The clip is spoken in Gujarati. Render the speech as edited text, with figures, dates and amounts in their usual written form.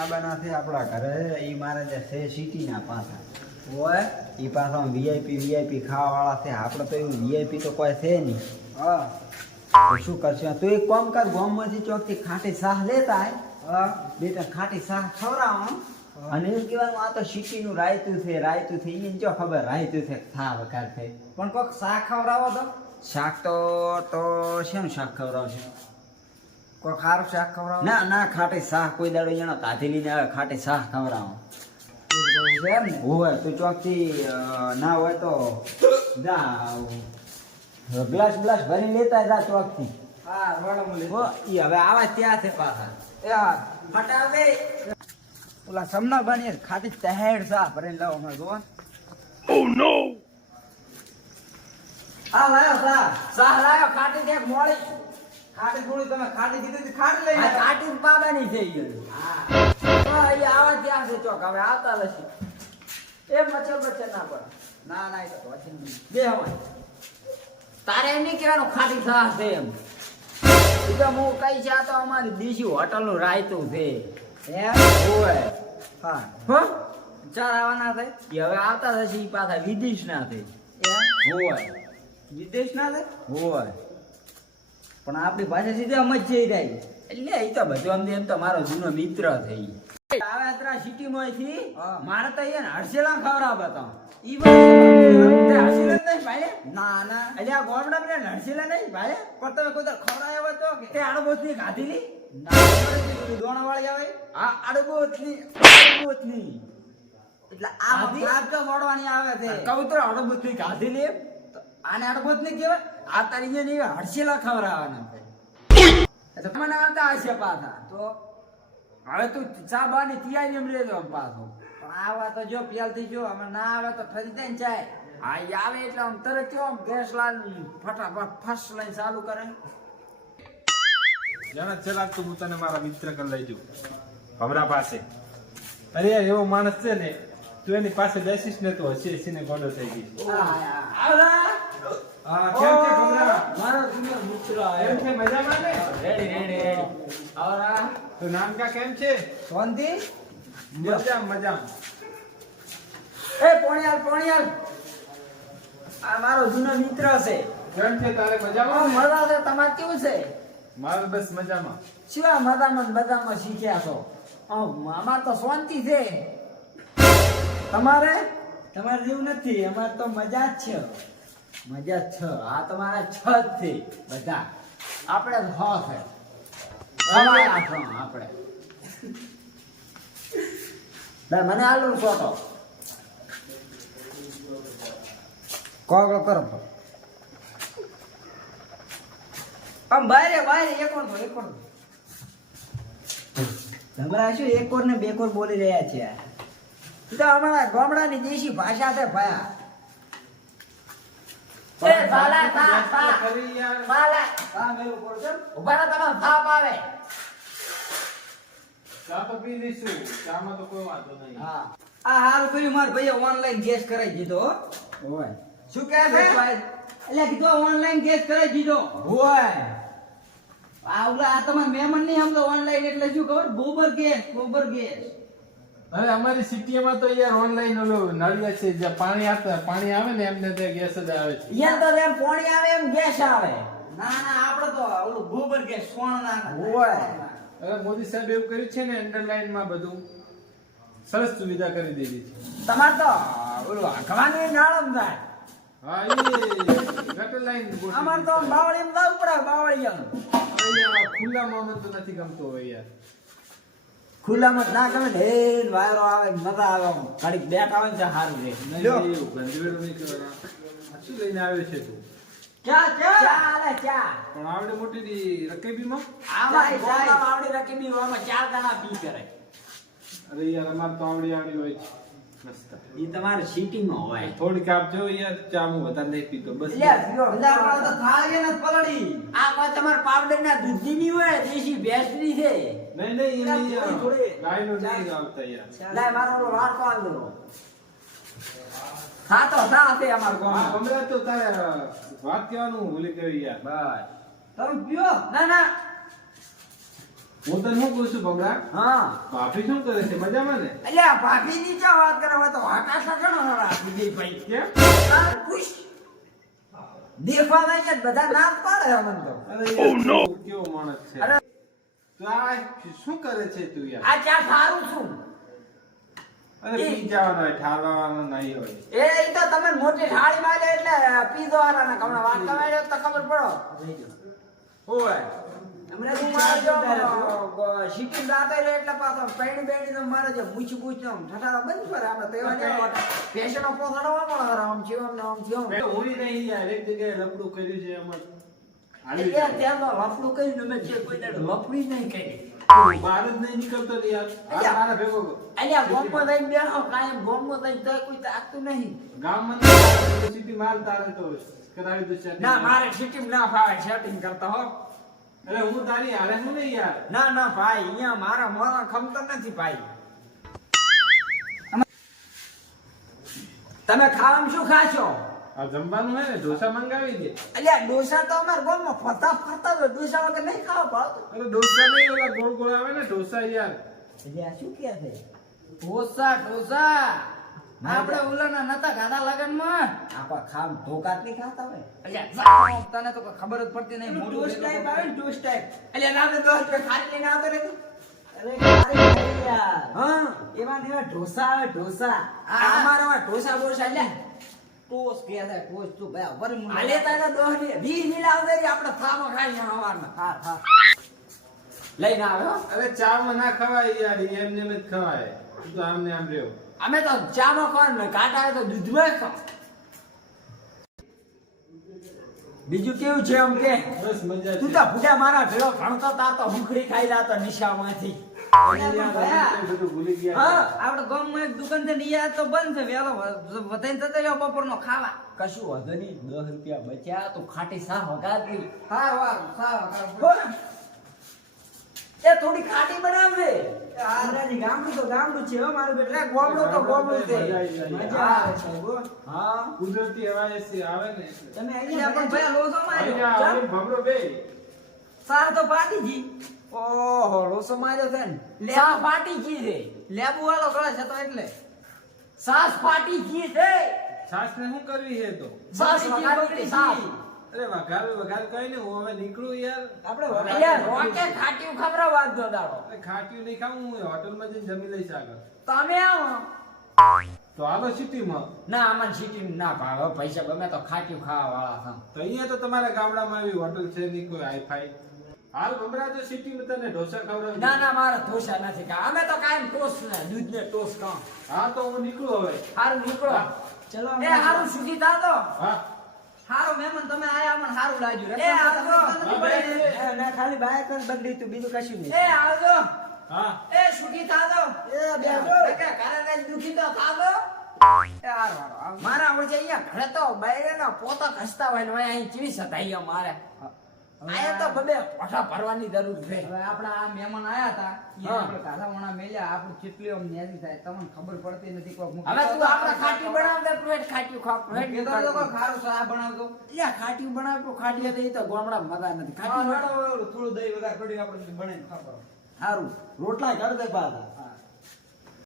આબાના છે આપણા ઘરે ઈ મારે જે છે સિટીના પાછા હોય ઈ પાછા વીઆઈપી ખાવાવાળા છે. આપણે તો એવું વીઆઈપી તો કોઈ છે નહીં. હા તો શું કરશું? તું એક કામ કર, ગામમાંથી ચોકથી ખાટી શાહ લેતા આય. હા બે ત્રણ ખાટી શાહ ખવડાવો અને એમ કહેવાનું આ તો સિટીનું રાયતું છે. એને જો ખબર રાયતું છે થા વખાર છે. પણ કોઈક શાક ખવડાવો તો. શાક તો શેનું શાક ખવડાવશે? કોઈ ખારું શાક ખવડાવો? ના ખાટી શાહ કોઈ દાડો એનો કાઢી લઈને આવે. ખાટી શાહ ખવડાવો હોય તો ચોકથી ના હોય તો ગ્લાસ ભરી લેતા જા ચોકથી. હા ઈ હવે આવા ત્યાં છે પાછા. ફટાવે ઓલા સમના બની ખાટી તહેડ શાહ ભરીને લાવો હમણાં જોવા. Oh no! આ લાયો શાહ લાયો. ખાટી દેખ મોળી ખાટી થોડી તમે ખાટી કીધું ખાટી લઈ ખાટી પાવાની છે. હા એ આવા ત્યાં છે ચોક. હવે આવતા લસી એ મચર ના પડે. ના એ તો બે હવે તારે એમ નહીં કહેવાનું ખાટી શાહ છે એમ. હું કઈ છે આ તો અમારી દેશી હોટલ નું રાયતું છે. હોય હા હો ચાર આવવાના થાય હવે આવતા થશે. ઈ પાછા વિદેશ ના થાય. હોય વિદેશ ના થાય હોય પણ આપણી ભાષા સીધી અમ જ જઈ રહી. એટલે એ તો બધું એમ તો મારો જૂનો મિત્ર થઈ આવે અત્યારે સિટી માંથી. મારે તો અહીંયા હરસેલા ખવડાવ બતાવ. ઈ હરસેલા નહીં ભાઈ. ના એટલે આ ગોમડા બધા હરસેલા નહીં ભાઈ. પણ તમે કોઈ ખવડાવ્યો હતો કે તે આડબોત ની ગાધેલી? દોણા વાળી આવે આ આડબોત ની એટલે આ તો વળવાની આવે છે. કબૂતર આડબોત ની ગાધેલી આને આડબોત ની કહેવાય. આ તારી ને હરસેલા ખવડાવવાના તમને આવતા હશે પાછા. તો હવે તું ચા બાની તૈયારી એમ લેજો પાછો. પણ આવા તો જો પેલથી જો અમે ના આવે તો ફરી દે ને ચાય. હા એ આવે એટલે આમ તરત કેવો ગેસ લાલ ફટાફટ ફર્સ્ટ લાઈન ચાલુ કરે. જાણે ચલા તું હું તને મારા મિત્ર કર લઈ જઉં હમણાં પાસે. અરે એવો માણસ છે ને તું એની પાસે બેસીશ ને તો હસી ને ગોડો થઈ ગઈ. હા કેમ છે ભમરા? મારો જૂનો મિત્ર કેમ છે મજામાં ને? રેડી આવરા તો નામ કા કેમ છે? શાંતિ મજામ એ પોણિયાલ આ મારો જૂનો મિત્ર છે. કેમ છે તારે મજામાં? મજા છે. તમારે કેવું છે? મારે બસ મજામાં. શિવા મજામાં શીખ્યા છો? અમાર તો શાંતિ છે. તમારે જેવું નથી. અમારે તો મજા જ છે. આ તમારા છ જ છે બધા. આપણે છ છે. આપણે મને આલુ ફોટો કોગળો કરો આમ બારે એક વાર તમારા શું એક કોર ને બે કોર બોલી રહ્યા છે. તો અમારા ગામડાની દેશી ભાષા છે ભયા. એ બાલા મેરું કોર ઉભા તમારા થાપ આવે. ચા તો પી લઈશું. ચામાં તો કોઈ વાંધો નહીં. હા આ હાલ કર્યું માર ભાઈએ ઓનલાઈન ગેસ કરાવી દીધો. હોય શું કહે છે? એટલે કીધું ઓનલાઈન ગેસ કરાવી દીધો. હોય આ તમારા મહેમાન નહીં સમજો ઓનલાઈન એટલે શું ખબર? ગોબર ગેસ. અરે અમારી સિટીમાં તો યાર ઓનલાઈન ઓલો નળિયા છે જે પાણી આવે ને એમને તે ગેસ જ આવે છે. યાર તો એમ પાણી આવે એમ ગેસ આવે. ના આપણે તો ઓલું ગોબર ગેસ સોણ નાખે. હોય અરે મોદી સાહેબ એવું કર્યું છે ને અંડરલાઈનમાં બધું સરસ સુવિધા કરી દીધી છે. તમારે તો ઓલું હકવાની નાળમ થાય. હા એ ગટર લાઈન અમાર તો બાવળીમાં જવું પડે. બાવળીમાં ખુલ્લામાં મને તો નથી ગમતો હોય યાર. ખુલ્લામાં ના ગમે ઢેર વાયરો આવે મજા આવે. ઘડીક બેઠ આવે ને સારું છે. એવું ગંદવેડું નહીં કરવાના. શું લઈને આવ્યો છે તું? ચા પણ આવડે મોટી રકેબીમાં આવડી રકીબી ચાર દાણા પી કરે. અરે યાર અમારે તો આવડી હોય છે મસ્ત. ઈ તમારે સિટીમાં હોય. થોડીક આપજો યાર. ચા હું વધારે નહીં પીતો બસ. તો થાળે ને પલડી. આ કોઈ તમાર પાવડર ના દૂધની ની હોય. દેશી ભેંસની છે. નહીં ગાયનો નહીં આવતા યાર. લાય મારો વાળકો આલો. ખાતો છે અમાર ગામ. હમણાં તો તારે વાત કહેવાનું ભૂલી ગયો યાર. બસ તમે પીઓ. ના હું તને શું કહું છું ભમરા? હા ભાભી શું કરે છે? મજામાં ને? અલ્યા ભાભીની ક્યાં વાત કરે હવે તો આકાશા ઘણો રાખી દે ભાઈ કેમ? આ ખુશ દેખવા નહીં જ બધા નામ પાડે અમન તો અરે યાર, કેવો માણસ છે. અરે તું આ શું કરે છે તું યાર? આ ચા સારું છું અરે પી જવાનો હોય, ઠારવાનો નહીં હોય. એ તો તમે મોટી થાળી મારે એટલે પીઝો વાળાના કમણા વાત કમાડ્યો તો ખબર પડો ઓય હમણાં હું મારે જો શીખી દાતે રે એટલે પાછો પેણી બેણી નો મારે જે મૂછ મૂછ નો ઠઠારો બંધ કરે આપણે તો એવા નહીં પેશનો પોસાડો વાળો આમ જીવમ ને આમ જીવમ હું નહીં યાર, એક જગ્યાએ લપડું કર્યું છે એમાં હાલી એટલે ત્યાં તો લફડું કર્યું મેં જે કોઈ દાડો લફડી નહીં કરી બહાર જ નહીં નીકળતો ને યાર. આ મારા ભેગો અલ્યા ગોમમાં જઈને બેહો કાયમ ગોમમાં જઈને તો કોઈ તાકતું નહીં ગામમાં સિટી માલ તારે તો કરાવી દો setting. ના મારે સિટીમ ના ફાવે સેટિંગ કરતા હો અરે હું તારી હારે હું નહીં યાર. ના ના ભાઈ અહીંયા મારા મોળા ખમતો નથી ભાઈ તમે ખાવામાં શું ખાશો આ જમવાનું હે ને ઢોસા મંગાવી દે. અલ્યા ડોસા તો અમાર ગામમાં ફરતા ફરતા હોય ડોસા વગર નહીં ખાવા પાડતો અરે ઢોસા નહીં, ઓલા ગોળ ગોળ આવે ને ઢોસા યાર. અલ્યા શું કહે છે ઢોસા આપણે ઓલાના નતા ગાધા લગનમાં આપા ખામ ધોકાત નહીં ખાતા હોય અલ્યા તને તો ખબર જ પડતી નહીં મોટું ટોસ્ટ ટાઈપ આવે ને ટોસ્ટ ટાઈપ અલ્યા નામે 10 રૂપિયા ખાલી લઈને આવતો રે તું અરે ખાલી યાર હા એમાં ને એવા ઢોસા આવે ઢોસા અમારામાં ઢોસા બોસા અલ્યા ટોસ કે છે ટોસ તું ભાઈ વરી મું આલે તારા 10 ની 20 ની લાવ દે આપણે થામાં ખાઈ હવારમાં હા લઈને આવે હો અરે ચામાં ના ખવાય યાર, એમને એમ જ ખવાય. તું તો આમને આમ રહ્યો. અમે તો ચામાં કોણ ને કાંટા આવે તો દૂધમાં ખાવ બીજું કેવું છે એમ કે બસ મજા તું છે. તો ભૂડા મારા ભેળો ભણતો તા તો હુંખડી ખાઈ લાતો નિશામાંથી બધું ભૂલી ગયા. હા આપણે ગામમાં એક દુકાન છે ને ઈ આજ તો બંધ છે વેલો વધાઈને જતો રહ્યો બપોરનો ખાવા કશું વાંધો નહીં 10 રૂપિયા બચ્યા તો ખાટી સા વગાડી સારું સારું એ થોડી ખાટી બનાવજે આરાજી ગામડું તો ગામડું છે હો મારું બેટા એટલે ગોમડો તો ગોમડો છે મજા આવી જાય. મજા આવે સાહેબ હો. હા કુદરતી હવા એસી આવે ને તમે અહીંયા પણ ભાઈ લોસો માર્યો અહીંયા ચાલ. આવી ભમરો બે. સાર તો પાટીજી ઓહો લોસો માર્યો છે ને સા ફાટી ગઈ છે લેબુ વાળો ગળે છે તો એટલે સાસ ફાટી ગઈ છે છાશને શું કરવી છે તો? સાસ બકરી વગાડી બકરી સાસ અરે વઘાર કઈ નહીં, હું હવે નીકળું યાર. આપણે અલ્યા રોકે ખાટીયું ખવડાવવા દો દાડો અરે ખાટ્યું નહીં ખાવું, હું હોટલમાં જઈને જમી લઈશ આગળ. તમે આવો તો હાલો સિટીમાં. ના અમને સિટી ના ભાવે પૈસા ગમે તો ખાટ્યું ખાવા વાળા તો અહીંયા તો તમારા ગામડામાં આવી હોટલ છે નહીં કોઈ હાઈફાઈ. હાલ ભમરા તો સિટીમાં તને ઢોસા ખવડાવી ના દઉં. ના મારે ઢોસા નથી કા અમે તો કાયમ ટોસ ને દૂધ ને ટોસ ખાવ હા તો હું નીકળું હવે. હારું નીકળો ચલો એ હારું સુધી થાતો હા હારું મહેમાન તમે આયા મને હારું લાગ્યું એ આવજો. ના ખાલી બાય કર બગડી તું બીજું કશું નહીં એ આવજો હા એ સુખી થાતો એ બેસો. કે ઘરે કઈ દુખી તો થાતો એ હારું હારું મારા વચ્ચે અહીંયા ઘરે તો બૈરેના પોતા ઘસતા હોય ને હવે અહીં ચીવી સતાઈ મારે આયા તો બબે પોઠા ભરવાની જરૂર છે હવે આપણા આ મહેમાન આયા હતા ઈ હા. આપણે કાઢા વણા મેલ્યા આપણું કેટલી આમ નેરી થાય તમને ખબર પડતી નથી કોઈ હવે તું આપણે ખાટી બનાવ દે પ્લેટ ખાટી ખા પ્લેટ કીધો તો કોઈ ખારું ચા બનાવતો યા ખાટી બનાવ તો ખાટી હતી તો ગોમડા મજા નથી ખાટી થોડું દહીં વધારે કઢી આપણે બનાવીને ખાવા સારું રોટલા કર દે પાછા હા